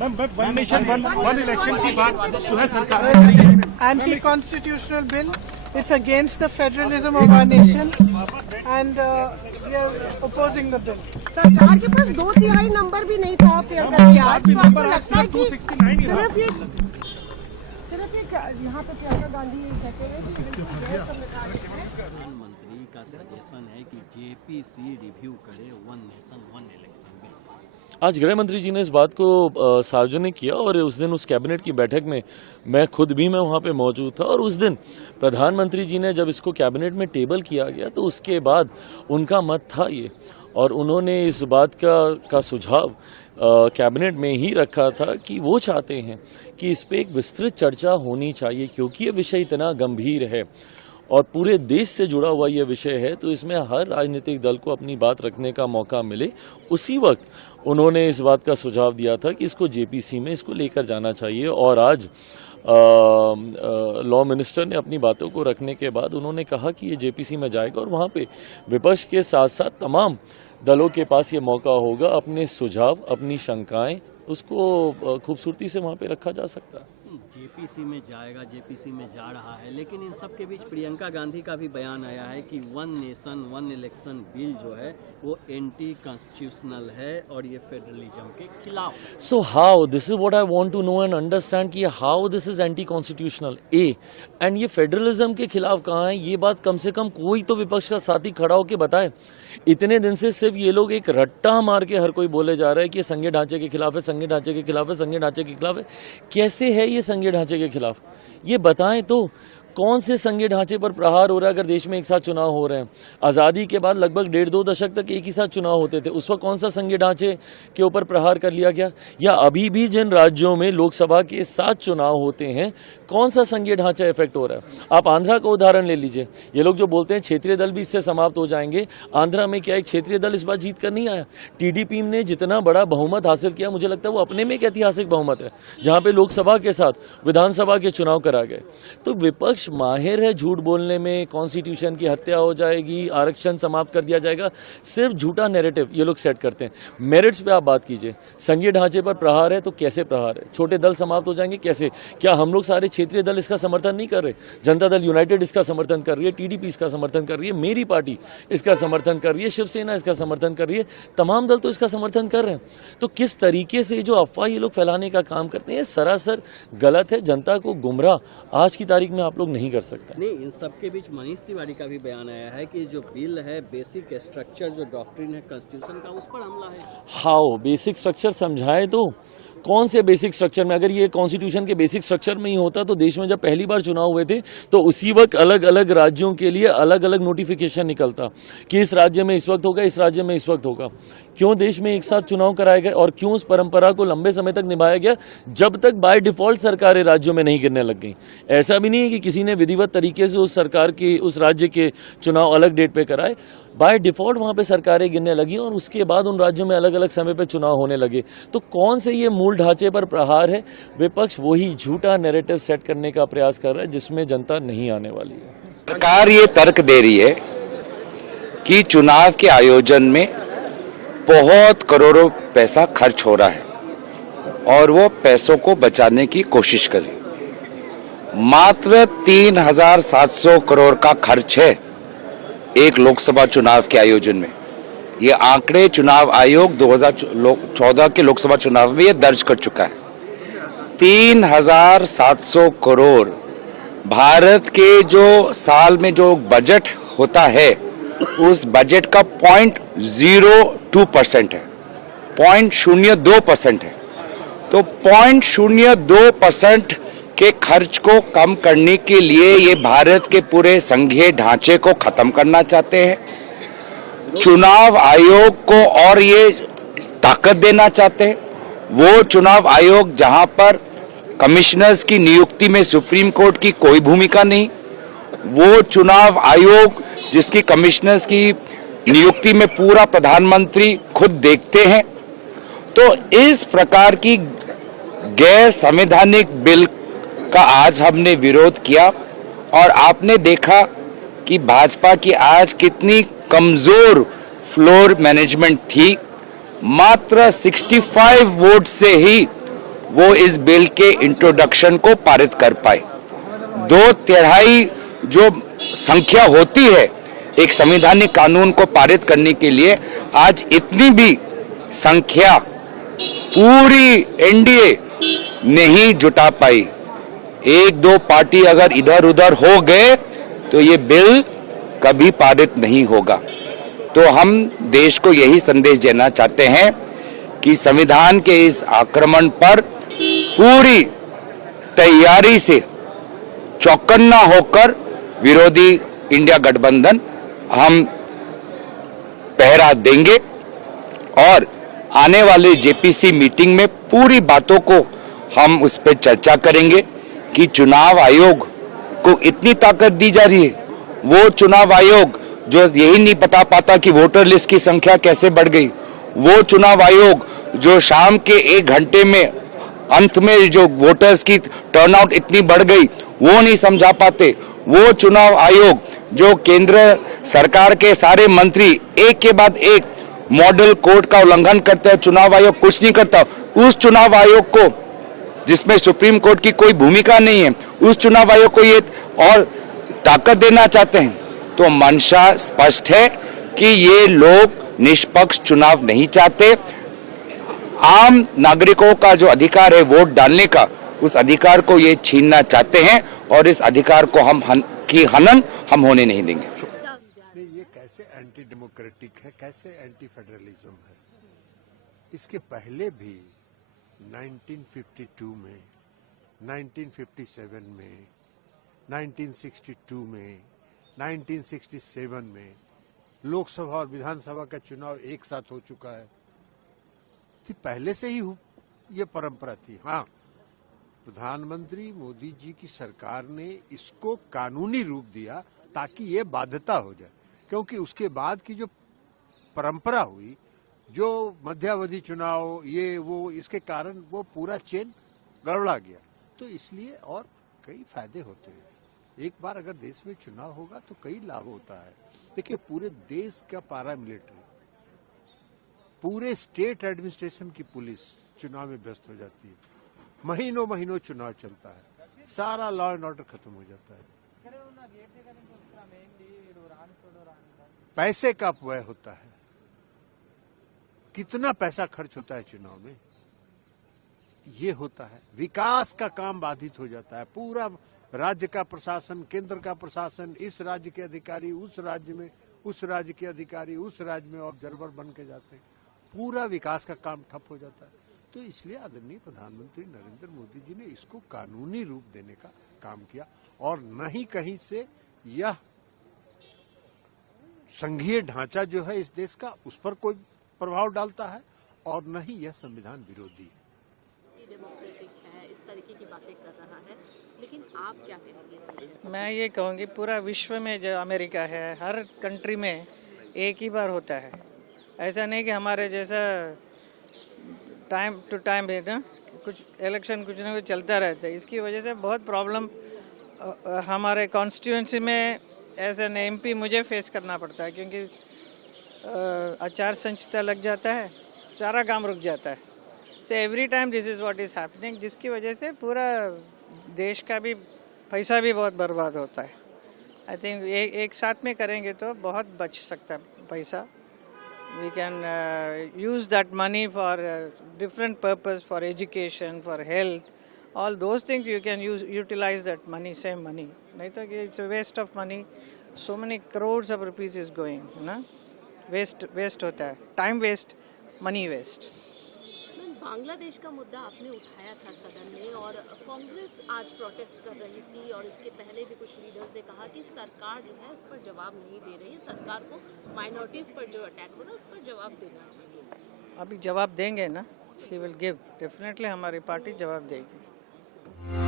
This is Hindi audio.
वन नेशन वन इलेक्शन की बात जो है सरकार ने करी है। Anti constitutional bill, it's against the federalism of our nation and we are opposing the bill. सरकार के पास 2/3 नंबर भी नहीं था फेयर का आज, तो आपको लगता है कि सिर्फ ये यहाँ पे प्रियंका गांधी कहते हैं कि प्रधानमंत्री का सजेशन है कि जेपीसी रिव्यू करे one nation one election bill. आज गृह मंत्री जी ने इस बात को सार्वजनिक किया और उस दिन उस कैबिनेट की बैठक में मैं खुद भी वहाँ पे मौजूद था और उस दिन प्रधानमंत्री जी ने जब इसको कैबिनेट में टेबल किया गया तो उसके बाद उनका मत था ये और उन्होंने इस बात का सुझाव कैबिनेट में ही रखा था कि वो चाहते हैं कि इस पे एक विस्तृत चर्चा होनी चाहिए क्योंकि ये विषय इतना गंभीर है और पूरे देश से जुड़ा हुआ ये विषय है तो इसमें हर राजनीतिक दल को अपनी बात रखने का मौका मिले। उसी वक्त उन्होंने इस बात का सुझाव दिया था कि इसको जेपीसी में इसको लेकर जाना चाहिए और आज लॉ मिनिस्टर ने अपनी बातों को रखने के बाद उन्होंने कहा कि ये जेपीसी में जाएगा और वहाँ पे विपक्ष के साथ साथ तमाम दलों के पास ये मौका होगा अपने सुझाव अपनी शंकाएं उसको खूबसूरती से वहाँ पे रखा जा सकता है। जेपीसी में जाएगा, जेपीसी में जा रहा है, लेकिन इन सब के बीच प्रियंका गांधी का भी बयान आया है कि one nation one election bill जो है वो एंटी कॉन्स्टिट्यूशनल है और ये फेडरलिज्म के खिलाफ। So how this is what I want to know and understand कि how this is anti constitutional and ये फेडरलिज्म के खिलाफ कहाँ है। ये बात कम से कम कोई तो विपक्ष का साथी खड़ा होकर बताए। इतने दिन से सिर्फ ये लोग एक रट्टा मार के हर कोई बोले जा रहा है कि संघीय ढांचे के खिलाफ है, संघीय ढांचे के खिलाफ है, संघीय ढांचे के खिलाफ है। कैसे है ये संघीय ढांचे के खिलाफ? ये बताएं तो कौन से संघीय ढांचे पर प्रहार हो रहा है अगर देश में एक साथ चुनाव हो रहे हैं? आज़ादी के बाद लगभग 1.5-2 दशक तक एक ही साथ चुनाव होते थे, उस वक्त कौन सा संघीय ढांचे के ऊपर प्रहार कर लिया गया? या अभी भी जिन राज्यों में लोकसभा के साथ चुनाव होते हैं कौन सा संघीय ढांचा इफेक्ट हो रहा है? आप आंध्रा का उदाहरण ले लीजिए। ये लोग जो बोलते हैं क्षेत्रीय दल भी इससे समाप्त हो जाएंगे, आंध्रा में क्या एक क्षेत्रीय दल इस बार जीत कर नहीं आया? टीडीपी ने जितना बड़ा बहुमत हासिल किया मुझे लगता है वो अपने में एक ऐतिहासिक बहुमत है जहाँ पे लोकसभा के साथ विधानसभा के चुनाव करा गए। तो विपक्ष माहिर है झूठ बोलने में, कॉन्स्टिट्यूशन की हत्या हो जाएगी, आरक्षण समाप्त कर दिया जाएगा, सिर्फ झूठा नैरेटिव ये लोग सेट करते हैं। मेरिट्स पे आप बात कीजिए, संघीय ढांचे पर प्रहार है तो कैसे प्रहार है? छोटे दल समाप्त हो जाएंगे कैसे? क्या हम लोग सारे क्षेत्रीय दल इसका समर्थन नहीं कर रहे? जनता दल यूनाइटेड इसका समर्थन कर रही है, टीडीपी इसका समर्थन कर रही है, मेरी पार्टी इसका समर्थन कर रही है, शिवसेना इसका समर्थन कर रही है, तमाम दल तो इसका समर्थन कर रहे हैं। तो किस तरीके से जो अफवाह ये लोग फैलाने का काम करते हैं सरासर गलत है। जनता को गुमराह आज की तारीख में आप लोग नहीं कर सकते। नहीं, इन सब के बीच मनीष तिवारी का भी बयान आया है कि जो बिल है बेसिक स्ट्रक्चर जो डॉक्ट्रिन है कॉन्स्टिट्यूशन का उस पर हमला है। हाउ बेसिक स्ट्रक्चर समझाए तो कौन से बेसिक स्ट्रक्चर में? अगर ये कॉन्स्टिट्यूशन के बेसिक स्ट्रक्चर में ही होता तो देश में जब पहली बार चुनाव हुए थे तो उसी वक्त अलग अलग राज्यों के लिए अलग अलग नोटिफिकेशन निकलता कि इस राज्य में इस वक्त होगा, इस राज्य में इस वक्त होगा। क्यों देश में एक साथ चुनाव कराए गए और क्यों उस परंपरा को लंबे समय तक निभाया गया जब तक बाय डिफॉल्ट सरकारें राज्यों में नहीं गिरने लग गई? ऐसा भी नहीं है कि किसी ने विधिवत तरीके से उस सरकार के उस राज्य के चुनाव अलग डेट पे कराए। बाय डिफॉल्ट वहाँ पे सरकारें गिरने लगी और उसके बाद उन राज्यों में अलग अलग समय पे चुनाव होने लगे। तो कौन से ये मूल ढांचे पर प्रहार है? विपक्ष वही झूठा नैरेटिव सेट करने का प्रयास कर रहा है जिसमें जनता नहीं आने वाली है। सरकार ये तर्क दे रही है कि चुनाव के आयोजन में बहुत करोड़ों पैसा खर्च हो रहा है और वो पैसों को बचाने की कोशिश करे। मात्र 3,700 करोड़ का खर्च है एक लोकसभा चुनाव के आयोजन में। ये आंकड़े चुनाव आयोग 2014 के लोकसभा चुनाव में ये दर्ज कर चुका है। 3,700 करोड़ भारत के जो साल में जो बजट होता है उस बजट का 0.02% है, 0.02% है। तो 0.02% के खर्च को कम करने के लिए ये भारत के पूरे संघीय ढांचे को खत्म करना चाहते हैं। चुनाव आयोग को और ये ताकत देना चाहते हैं। वो चुनाव आयोग जहां पर कमिश्नर्स की नियुक्ति में सुप्रीम कोर्ट की कोई भूमिका नहीं, वो चुनाव आयोग जिसकी कमिश्नर्स की नियुक्ति में पूरा प्रधानमंत्री खुद देखते हैं। तो इस प्रकार की गैर संवैधानिक बिल का आज हमने विरोध किया और आपने देखा कि भाजपा की आज कितनी कमजोर फ्लोर मैनेजमेंट थी। मात्र 65 वोट से ही वो इस बिल के इंट्रोडक्शन को पारित कर पाए। 2/3 जो संख्या होती है एक संवैधानिक कानून को पारित करने के लिए, आज इतनी भी संख्या पूरी एनडीए नहीं जुटा पाई। 1-2 पार्टी अगर इधर उधर हो गए तो ये बिल कभी पारित नहीं होगा। तो हम देश को यही संदेश देना चाहते हैं कि संविधान के इस आक्रमण पर पूरी तैयारी से चौकन्ना होकर विरोधी इंडिया गठबंधन हम पहरा देंगे और आने वाले जेपीसी मीटिंग में पूरी बातों को हम उस पर चर्चा करेंगे कि चुनाव आयोग को इतनी ताकत दी जा रही है। वो चुनाव आयोग जो यही नहीं बता पाता कि वोटर लिस्ट की संख्या कैसे बढ़ गई, वो चुनाव आयोग जो शाम के 1 घंटे में अंत में जो वोटर्स की टर्नआउट इतनी बढ़ गई वो नहीं समझा पाते, वो चुनाव आयोग जो केंद्र सरकार के सारे मंत्री एक के बाद एक मॉडल कोड का उल्लंघन करते हैं, चुनाव आयोग कुछ नहीं करता, उस चुनाव आयोग को जिसमें सुप्रीम कोर्ट की कोई भूमिका नहीं है, उस चुनाव आयोग को ये और ताकत देना चाहते हैं। तो मंशा स्पष्ट है कि ये लोग निष्पक्ष चुनाव नहीं चाहते। आम नागरिकों का जो अधिकार है वोट डालने का, उस अधिकार को ये छीनना चाहते हैं और इस अधिकार को हनन हम होने नहीं देंगे। ये कैसे एंटी डेमोक्रेटिक है, कैसे एंटी फेडरलिज्म है। इसके पहले भी 1952 में, 1957 में, 1962 में, 1967 में लोकसभा और विधानसभा का चुनाव एक साथ हो चुका है। कि पहले से ही ये परंपरा थी। हाँ, प्रधानमंत्री मोदी जी की सरकार ने इसको कानूनी रूप दिया ताकि ये बाध्यता हो जाए, क्योंकि उसके बाद की जो परंपरा हुई, जो मध्यावधि चुनाव ये वो, इसके कारण वो पूरा चेन गड़बड़ा गया। तो इसलिए और कई फायदे होते हैं। एक बार अगर देश में चुनाव होगा तो कई लाभ होता है। देखिए, पूरे देश का पैरामिलिट्री, पूरे स्टेट एडमिनिस्ट्रेशन की पुलिस चुनाव में व्यस्त हो जाती है। महीनों महीनों चुनाव चलता है, सारा लॉ एंड ऑर्डर खत्म हो जाता है। पैसे का व्यय होता है, कितना पैसा खर्च होता है चुनाव में, ये होता है। विकास का काम बाधित हो जाता है। पूरा राज्य का प्रशासन, केंद्र का प्रशासन, इस राज्य के अधिकारी उस राज्य में, उस राज्य के अधिकारी उस राज्य में ऑब्जर्वर बन के जाते हैं। पूरा विकास का काम ठप हो जाता है। तो इसलिए आदरणीय प्रधानमंत्री नरेंद्र मोदी जी ने इसको कानूनी रूप देने का काम किया और न ही कहीं से यह संघीय ढांचा जो है इस देश का, उस पर कोई प्रभाव डालता है और न ही यह संविधान विरोधी है। डेमोक्रेटिक है, इस तरीके की बातें कर रहा है, लेकिन आप क्या कहेंगे? मैं ये कहूँगी पूरा विश्व में जो अमेरिका है, हर कंट्री में एक ही बार होता है। ऐसा नहीं कि हमारे जैसा टाइम टू टाइम है ना, कुछ इलेक्शन कुछ ना कुछ चलता रहता है। इसकी वजह से बहुत प्रॉब्लम हमारे कॉन्स्टिट्यूंसी में एज एन एमपी मुझे फेस करना पड़ता है, क्योंकि आचार संहिता लग जाता है, सारा काम रुक जाता है। तो every time this is what is happening, जिसकी वजह से पूरा देश का भी पैसा भी बहुत बर्बाद होता है। आई थिंक एक साथ में करेंगे तो बहुत बच सकता है पैसा। We can use that money for different purpose, for education, for health, all those things you can utilize that money, same money. नहीं तो कि it's a waste of money. So many crores of rupees is going, ना? Waste होता है, time waste, money waste. Bangladesh का मुद्दा आपने उठाया था सदन में और कांग्रेस आज प्रोटेस्ट कर रही थी और इसके पहले भी कुछ लीडर्स ने कहा कि सरकार जो है इस पर जवाब नहीं दे रही है, सरकार को माइनॉरिटीज पर जो अटैक हो रहा है उस पर जवाब देना चाहिए। अभी जवाब देंगे ना, ही विल गिव, डेफिनेटली हमारी पार्टी जवाब देगी।